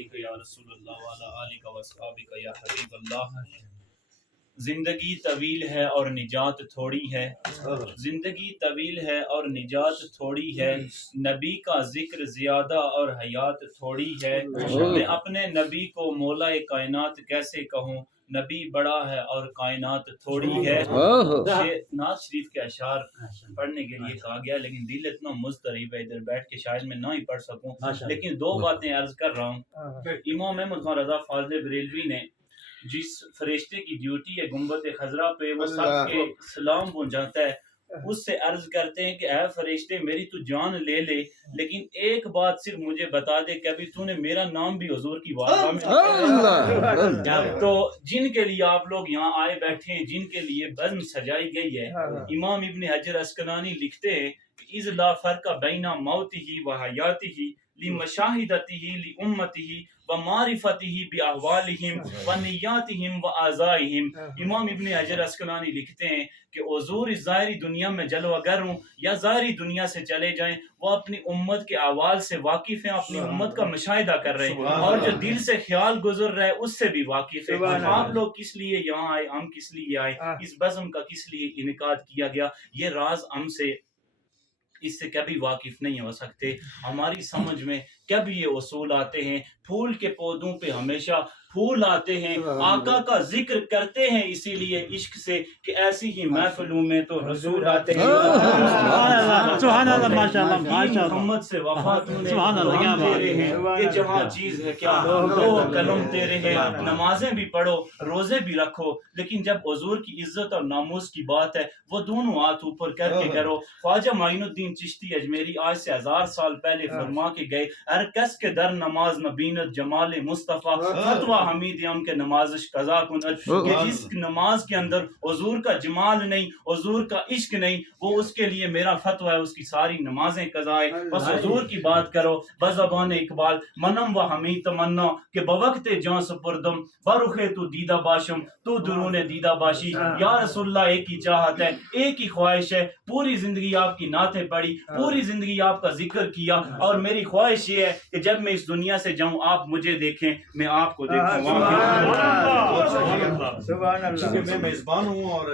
علیک یا رسول اللہ وعلی آلک و اصحابک یا حبیب اللہ۔ زندگی طویل ہے اور نجات تھوڑی ہے، زندگی طویل ہے اور نجات تھوڑی ہے، نبی کا ذکر زیادہ اور حیات تھوڑی ہے، میں اپنے نبی کو مولا کائنات کیسے کہوں، نبی بڑا ہے اور کائنات تھوڑی ہے۔ یہ نعت شریف کے اشعار پڑھنے کے لیے کہا گیا، لیکن دل اتنا مضطرب ہے ادھر بیٹھ کے شاید میں نہ ہی پڑھ سکوں، لیکن دو باتیں عرض کر رہا ہوں۔ امام محمد خان رضا فاضل بریلوی نے جس فرشتے کی ڈیوٹی ہے گنبد خضرا پہ، وہ سب کے سلام پہنچاتا ہے، اس سے عرض کرتے ہیں کہ اے فرشتے میری تو جان لے لے، لیکن ایک بات صرف مجھے بتا دے کہ ابھی تو نے میرا نام بھی حضور کی بارگاہ میں۔ تو جن کے لیے آپ لوگ یہاں آئے بیٹھے ہیں، جن کے لیے بزم سجائی گئی ہے، امام ابن حجر عسقلانی لکھتے ہیں کہ اذ لا فرق بین موتہ و حیاتہ لمشاہدتہ لامتہ ومعرفتہ باحوالہم ونیاتہم واعضائہم۔ امام ابن حجر عسقلانی لکھتے ہیں کہ حضور اس ظاہری دنیا میں جلوہ گر ہوں یا ظاہری دنیا سے چلے جائیں، وہ اپنی امت کے احوال سے واقف ہیں، اپنی امت کا مشاہدہ کر رہے ہیں، اور جو دل سے خیال گزر رہا ہے اس سے بھی واقف ہے۔ آپ لوگ کس لیے یہاں آئے، ہم کس لیے آئے، اس بزم کا کس لیے انعقاد کیا گیا، یہ راز ہم سے اس سے کبھی واقف نہیں ہو سکتے۔ ہماری سمجھ میں کبھی یہ اصول آتے ہیں، پھول کے پودوں پہ ہمیشہ پھول آتے ہیں، آقا کا ذکر کرتے ہیں اسی لیے عشق سے کہ ایسی ہی محفلوں میں تو رسول آتے ہیں۔ سبحان اللہ، ماشاء اللہ، ماشاء اللہ، محمد سے وفا تو نے سبحان اللہ، کیا بات تیرے ہیں، یہ جہاں چیز ہے کیا، دو قلم تیرے ہیں، نمازیں بھی پڑھو روزے بھی رکھو، لیکن جب حضور کی عزت اور ناموس کی بات ہے وہ دونوں ہاتھ اوپر کر کے کرو۔ خواجہ معین الدین چشتی اجمیری آج سے 1000 سال پہلے فرما کے گئے، ہر کس کے در نماز نہ بیند جمال مصطفیٰ، فتویٰ حمید ام کے نمازش قضا کند، کہ جس نماز کے اندر حضور کا جمال نہیں، حضور کا عشق نہیں، وہ اس کے لیے میرا فتویٰ ہے اس کی ساری نمازیں قضا ہے۔ بس حضور کی بات کرو بزبان اقبال، منم و حمید تمنا کہ بوقت جان سپردم، برخ تو دیدہ باشم تو درون دیدہ باشی۔ یا رسول اللہ ایک ہی چاہت ہے، ایک ہی خواہش ہے، پوری زندگی آپ کی نعتیں پڑھی، پوری زندگی آپ کا ذکر کیا، اور میری خواہش یہ ہے کہ جب میں اس دنیا سے جاؤں آپ مجھے دیکھیں، میں آپ کو دیکھوں۔ سبحان اللہ، میں میزبان ہوں اور